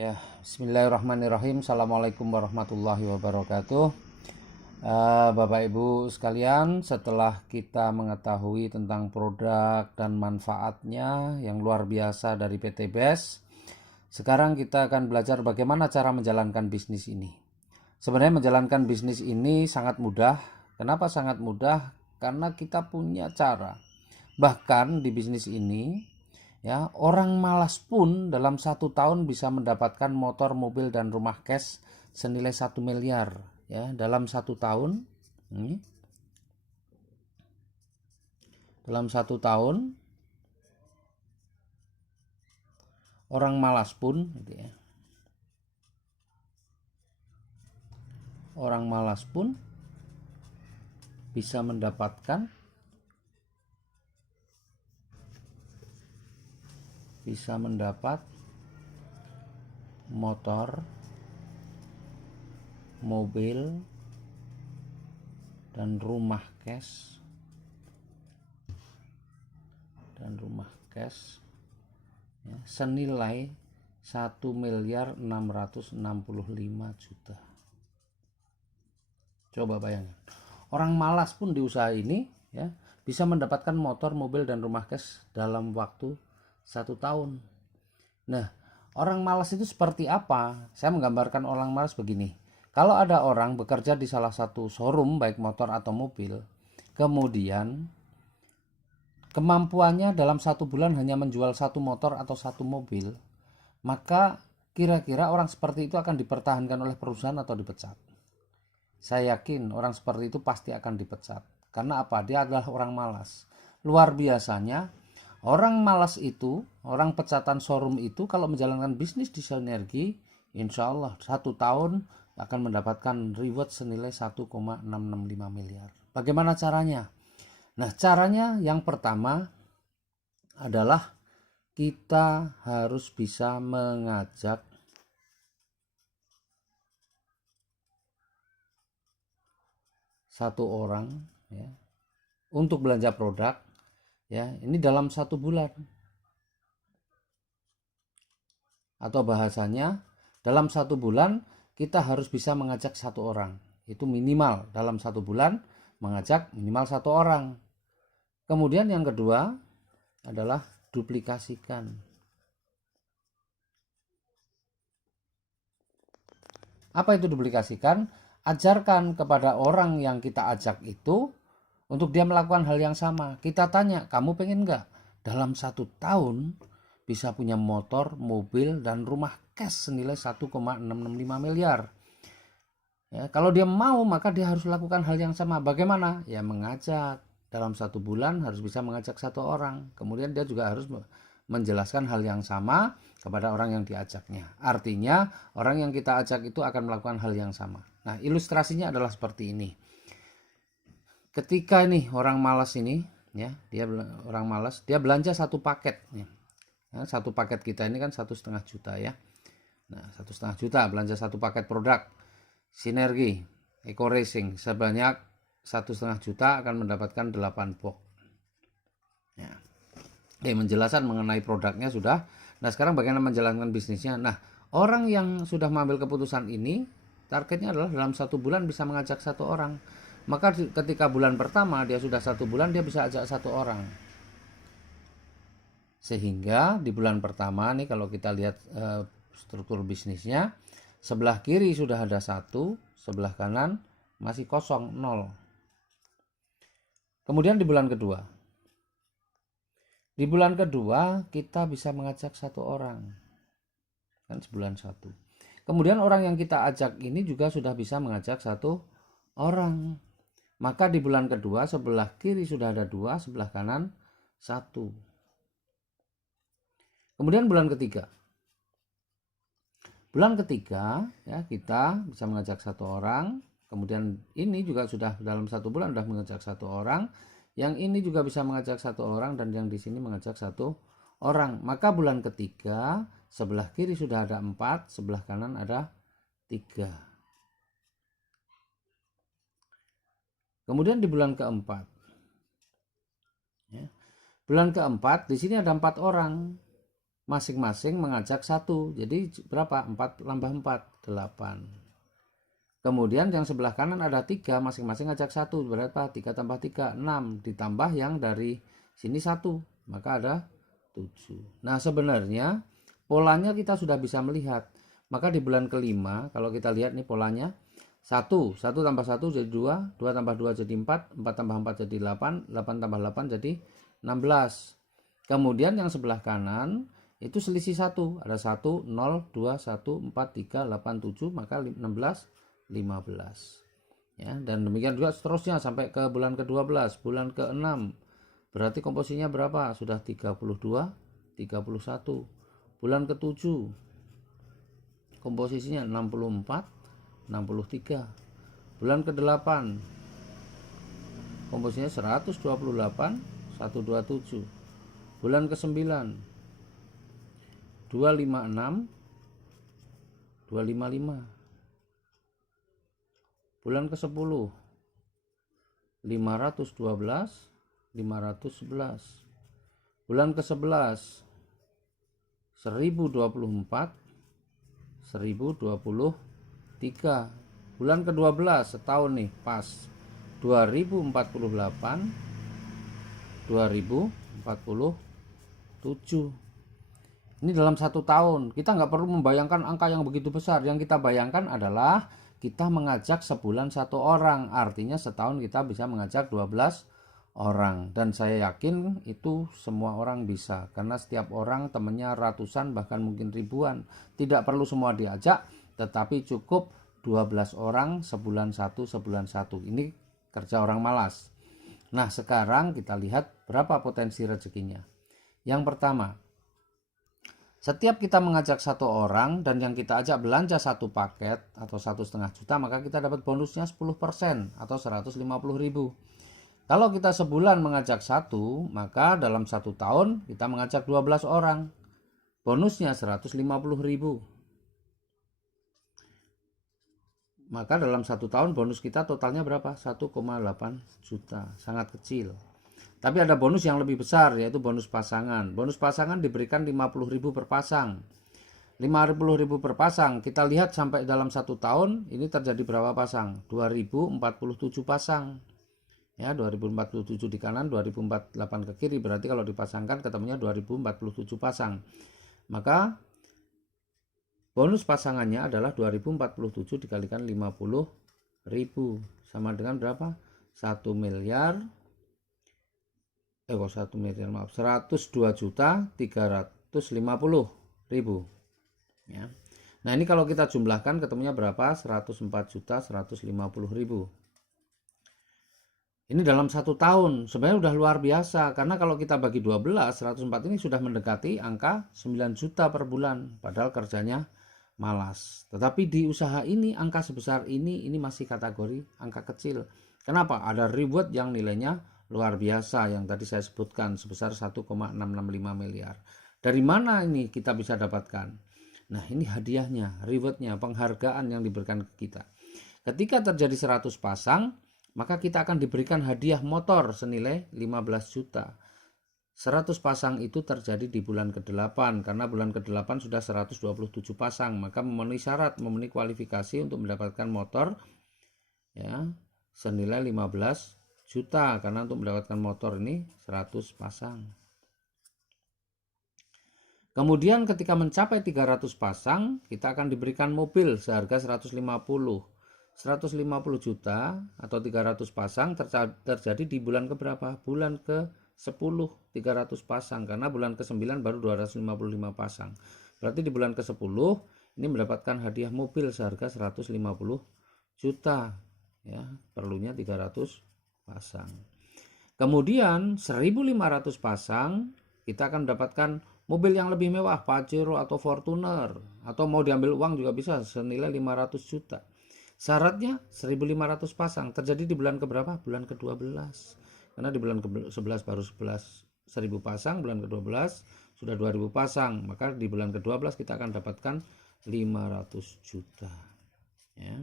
Ya, bismillahirrahmanirrahim. Assalamualaikum warahmatullahi wabarakatuh. Bapak Ibu sekalian, setelah kita mengetahui tentang produk dan manfaatnya yang luar biasa dari PT BES, sekarang kita akan belajar bagaimana cara menjalankan bisnis ini. Sebenarnya menjalankan bisnis ini sangat mudah. Kenapa sangat mudah? Karena kita punya cara. Bahkan di bisnis ini, ya, orang malas pun dalam 1 tahun bisa mendapatkan motor, mobil, dan rumah cash senilai 1 miliar, ya, dalam 1 tahun. Dalam 1 tahun orang malas pun gitu ya, orang malas pun bisa mendapat motor, mobil, dan rumah cash ya, senilai 1.665.000.000. Coba bayangkan, orang malas pun di usaha ini ya bisa mendapatkan motor, mobil, dan rumah cash dalam waktu 1 tahun. Nah, orang malas itu seperti apa? Saya menggambarkan orang malas begini. Kalau ada orang bekerja di salah satu showroom baik motor atau mobil, kemudian kemampuannya dalam 1 bulan hanya menjual 1 motor atau 1 mobil, maka kira-kira orang seperti itu akan dipertahankan oleh perusahaan atau dipecat. Saya yakin orang seperti itu pasti akan dipecat. Karena apa? Dia adalah orang malas. Luar biasanya, orang malas itu, orang pecatan showroom itu kalau menjalankan bisnis di Sinergi, insya Allah 1 tahun akan mendapatkan reward senilai 1,665 miliar. Bagaimana caranya? Nah, caranya yang pertama adalah kita harus bisa mengajak satu orang ya untuk belanja produk, ya, ini dalam 1 bulan, atau bahasanya dalam 1 bulan kita harus bisa mengajak satu orang. Itu minimal dalam 1 bulan mengajak minimal satu orang. Kemudian yang kedua adalah duplikasikan. Apa itu duplikasikan? Ajarkan kepada orang yang kita ajak itu untuk dia melakukan hal yang sama. Kita tanya, kamu pengen nggak dalam 1 tahun bisa punya motor, mobil, dan rumah cash senilai 1,665 miliar? Ya, kalau dia mau, maka dia harus lakukan hal yang sama. Bagaimana? Ya, mengajak. Dalam 1 bulan harus bisa mengajak satu orang. Kemudian dia juga harus menjelaskan hal yang sama kepada orang yang diajaknya. Artinya, orang yang kita ajak itu akan melakukan hal yang sama. Nah, ilustrasinya adalah seperti ini. Ketika nih orang malas ini, ya, dia belanja 1 paket. Ya, 1 paket kita ini kan 1,5 juta ya. Nah, 1,5 juta belanja 1 paket produk Sinergi Eco Racing sebanyak 1,5 juta akan mendapatkan 8 box. Ya. Menjelaskan mengenai produknya sudah. Nah, sekarang bagaimana menjalankan bisnisnya. Nah, orang yang sudah mengambil keputusan ini targetnya adalah dalam 1 bulan bisa mengajak satu orang. Maka ketika bulan pertama dia sudah 1 bulan, dia bisa ajak satu orang. Sehingga di bulan pertama nih kalau kita lihat struktur bisnisnya, sebelah kiri sudah ada 1, sebelah kanan masih kosong 0. Kemudian di bulan kedua kita bisa mengajak satu orang, kan sebulan 1. Kemudian orang yang kita ajak ini juga sudah bisa mengajak satu orang. Maka di bulan kedua sebelah kiri sudah ada 2, sebelah kanan 1. Kemudian bulan ketiga ya kita bisa mengajak satu orang. Kemudian ini juga sudah dalam 1 bulan sudah mengajak satu orang. Yang ini juga bisa mengajak satu orang, dan yang di sini mengajak satu orang. Maka bulan ketiga sebelah kiri sudah ada 4, sebelah kanan ada 3. Kemudian di bulan keempat, ya, bulan keempat di sini ada 4 orang. masing-masing mengajak 1. Jadi berapa? 4 tambah 4, 8. Kemudian yang sebelah kanan ada 3, masing-masing ngajak 1. Berapa? 3 tambah 3, 6. Ditambah yang dari sini 1, maka ada 7. Nah, sebenarnya polanya kita sudah bisa melihat. Maka di bulan kelima, kalau kita lihat nih polanya, 1 tambah 1 jadi 2, 2 tambah 2 jadi 4, 4 tambah 4 jadi 8, 8 tambah 8 jadi 16. Kemudian yang sebelah kanan itu selisih 1, ada 1, 0, 2, 1, 4, 3, 8, 7, maka 16, 15. Ya, dan demikian juga seterusnya sampai ke bulan ke-12, bulan ke-6. Berarti komposisinya berapa? Sudah 32, 31. Bulan ke-7 komposisinya 64, 63. Bulan ke-8 komposisinya 128, 127. Bulan ke-9 256, 255. Bulan ke-10 512, 511. Bulan ke-11 1024, 1023. Bulan ke-12 setahun nih pas 2048, 2047. Ini dalam 1 tahun. Kita nggak perlu membayangkan angka yang begitu besar. Yang kita bayangkan adalah kita mengajak sebulan 1 orang. Artinya setahun kita bisa mengajak 12 orang. Dan saya yakin itu semua orang bisa. Karena setiap orang temannya ratusan bahkan mungkin ribuan. Tidak perlu semua diajak, tetapi cukup 12 orang sebulan 1, sebulan 1. Ini kerja orang malas. Nah, sekarang kita lihat berapa potensi rezekinya. Yang pertama, setiap kita mengajak 1 orang dan yang kita ajak belanja 1 paket atau 1,5 juta, maka kita dapat bonusnya 10% atau 150.000. Kalau kita sebulan mengajak 1, maka dalam 1 tahun kita mengajak 12 orang. Bonusnya 150.000. Maka dalam 1 tahun bonus kita totalnya berapa? 1,8 juta. Sangat kecil. Tapi ada bonus yang lebih besar, yaitu bonus pasangan. Bonus pasangan diberikan 50.000 per pasang. 50.000 per pasang. Kita lihat sampai dalam 1 tahun ini terjadi berapa pasang? 2047 pasang. Ya, 2047 di kanan, 2048 ke kiri. Berarti kalau dipasangkan ketemunya 2047 pasang. Maka bonus pasangannya adalah 2047 dikalikan 50.000. Sama dengan berapa? 1 miliar. 102.350.000. Ya. Nah, ini kalau kita jumlahkan ketemunya berapa? 104.150.000. Ini dalam 1 tahun. Sebenarnya udah luar biasa. Karena kalau kita bagi 12, 104 ini sudah mendekati angka 9 juta per bulan. Padahal kerjanya malas. Tetapi di usaha ini angka sebesar ini masih kategori angka kecil. Kenapa? Ada reward yang nilainya luar biasa yang tadi saya sebutkan sebesar 1,665 miliar. Dari mana ini kita bisa dapatkan? Nah, ini hadiahnya, rewardnya, penghargaan yang diberikan ke kita. Ketika terjadi 100 pasang, maka kita akan diberikan hadiah motor senilai 15 juta. 100 pasang itu terjadi di bulan ke-8, karena bulan ke-8 sudah 127 pasang, maka memenuhi syarat, memenuhi kualifikasi untuk mendapatkan motor ya, senilai 15 juta, karena untuk mendapatkan motor ini 100 pasang. Kemudian ketika mencapai 300 pasang, kita akan diberikan mobil seharga 150 juta atau 300 pasang terjadi di bulan keberapa? Bulan ke-10 300 pasang, karena bulan ke-9 baru 255 pasang. Berarti di bulan ke-10 ini mendapatkan hadiah mobil seharga 150 juta. Ya, perlunya 300 pasang. Kemudian 1.500 pasang kita akan mendapatkan mobil yang lebih mewah, Pajero atau Fortuner, atau mau diambil uang juga bisa senilai 500 juta. Syaratnya 1.500 pasang terjadi di bulan keberapa? Bulan ke-12. Karena di bulan ke-11 baru 1.000 pasang, bulan ke-12 sudah 2.000 pasang, maka di bulan ke-12 kita akan dapatkan 500 juta. Ya.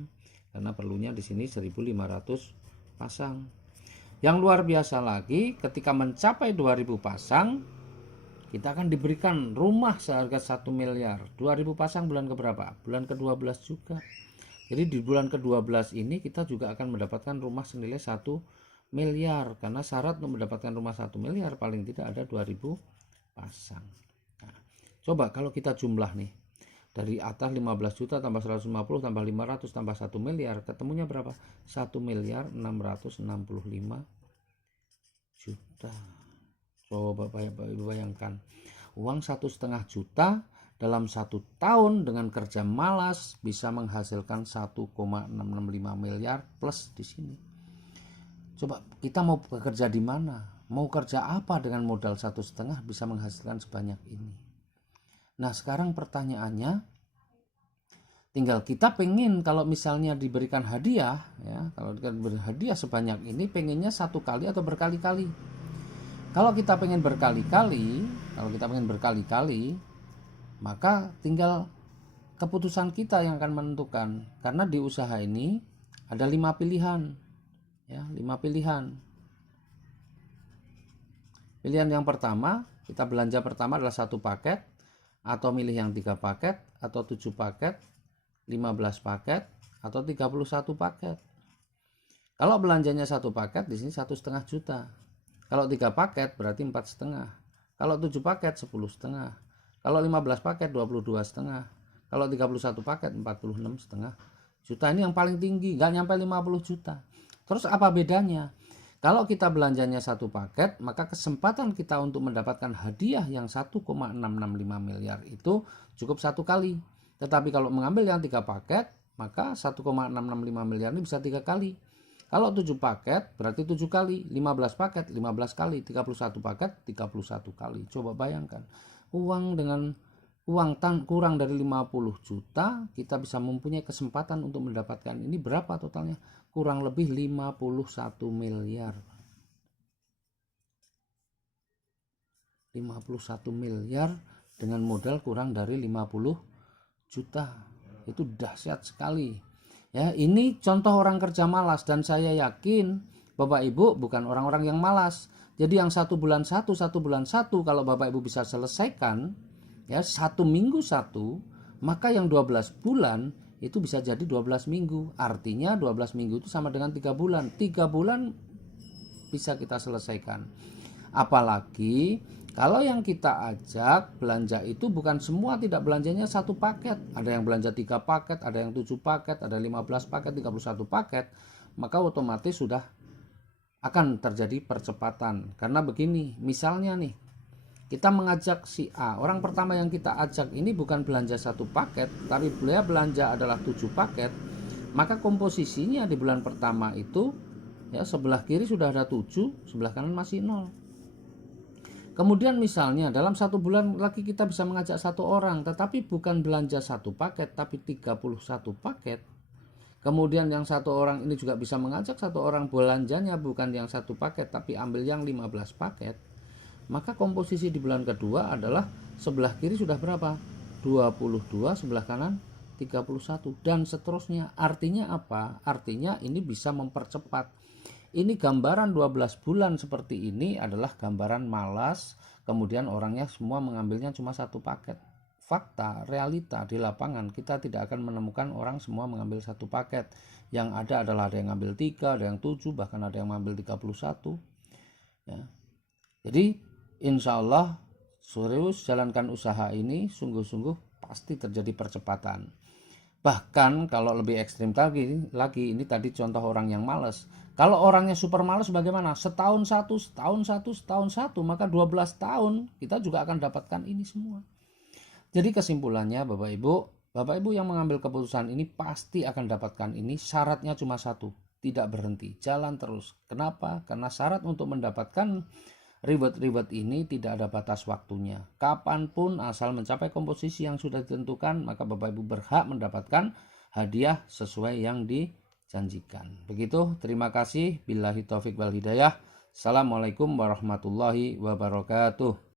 Karena perlunya di sini 1.500 pasang. Yang luar biasa lagi, ketika mencapai 2.000 pasang, kita akan diberikan rumah seharga 1 miliar. 2000 pasang bulan keberapa? Bulan ke-12 juga. Jadi di bulan ke-12 ini kita juga akan mendapatkan rumah senilai 1 miliar. Karena syarat untuk mendapatkan rumah 1 miliar paling tidak ada 2000 pasang. Nah, coba kalau kita jumlah nih. Dari atas 15 juta tambah 150 tambah 500 tambah 1 miliar. Ketemunya berapa? 1 miliar 665 juta. Coba bayangkan, uang 1,5 juta dalam 1 tahun dengan kerja malas bisa menghasilkan 1,665 miliar plus di sini. Coba kita mau bekerja di mana? Mau kerja apa dengan modal 1,5 bisa menghasilkan sebanyak ini? Nah sekarang pertanyaannya, tinggal kita pengen kalau misalnya diberikan hadiah, ya kalau diberikan hadiah sebanyak ini, pengennya 1 kali atau berkali-kali. Kalau kita pengen berkali-kali, maka tinggal keputusan kita yang akan menentukan. Karena di usaha ini ada 5 pilihan, ya 5 pilihan. Pilihan yang pertama, kita belanja pertama adalah 1 paket, atau milih yang 3 paket, atau 7 paket, 15 paket, atau 31 paket. Kalau belanjanya 1 paket, di sini 1,5 juta. Kalau 3 paket berarti 4,5. Kalau 7 paket 10,5. Kalau 15 paket 22,5. Kalau 31 paket 46,5 juta. Ini yang paling tinggi, nggak nyampe 50 juta. Terus apa bedanya? Kalau kita belanjanya 1 paket, maka kesempatan kita untuk mendapatkan hadiah yang 1,665 miliar itu cukup 1 kali. Tetapi kalau mengambil yang 3 paket, maka 1,665 miliar ini bisa 3 kali. Kalau 7 paket berarti 7 kali, 15 paket 15 kali, 31 paket 31 kali. Coba bayangkan, uang kurang dari 50 juta, kita bisa mempunyai kesempatan untuk mendapatkan ini berapa totalnya? Kurang lebih 51 miliar. 51 miliar dengan modal kurang dari 50 juta. Itu dahsyat sekali. Ya, ini contoh orang kerja malas, dan saya yakin Bapak Ibu bukan orang-orang yang malas. Jadi yang 1 bulan 1 kalau Bapak Ibu bisa selesaikan, ya 1 minggu 1, maka yang 12 bulan itu bisa jadi 12 minggu. Artinya 12 minggu itu sama dengan 3 bulan. 3 bulan bisa kita selesaikan. Apalagi kalau yang kita ajak belanja itu bukan semua, tidak belanjanya 1 paket. Ada yang belanja 3 paket, ada yang 7 paket, ada 15 paket, 31 paket. Maka otomatis sudah akan terjadi percepatan. Karena begini, misalnya nih, kita mengajak si A. Orang pertama yang kita ajak ini bukan belanja 1 paket, tapi beliau belanja adalah 7 paket. Maka komposisinya di bulan pertama itu, ya sebelah kiri sudah ada 7, sebelah kanan masih 0. Kemudian misalnya dalam 1 bulan lagi kita bisa mengajak 1 orang, tetapi bukan belanja 1 paket tapi 31 paket. Kemudian yang 1 orang ini juga bisa mengajak 1 orang, belanjanya bukan yang 1 paket tapi ambil yang 15 paket. Maka komposisi di bulan kedua adalah sebelah kiri sudah berapa? 22, sebelah kanan 31 dan seterusnya. Artinya apa? Artinya ini bisa mempercepat. Ini gambaran 12 bulan seperti ini adalah gambaran malas, kemudian orangnya semua mengambilnya cuma 1 paket. Fakta, realita di lapangan, kita tidak akan menemukan orang semua mengambil 1 paket. Yang ada adalah ada yang ngambil 3, ada yang 7, bahkan ada yang mengambil 31. Ya. Jadi insya Allah serius jalankan usaha ini, sungguh-sungguh pasti terjadi percepatan. Bahkan kalau lebih ekstrim lagi ini tadi contoh orang yang malas. Kalau orangnya super malas bagaimana? Setahun satu, maka 12 tahun kita juga akan dapatkan ini semua. Jadi kesimpulannya Bapak Ibu yang mengambil keputusan ini pasti akan dapatkan ini. Syaratnya cuma 1, tidak berhenti, jalan terus. Kenapa? Karena syarat untuk mendapatkan reward ini tidak ada batas waktunya. Kapanpun asal mencapai komposisi yang sudah ditentukan, maka Bapak Ibu berhak mendapatkan hadiah sesuai yang dijanjikan. Begitu, terima kasih. Billahi taufik wal hidayah. Assalamualaikum warahmatullahi wabarakatuh.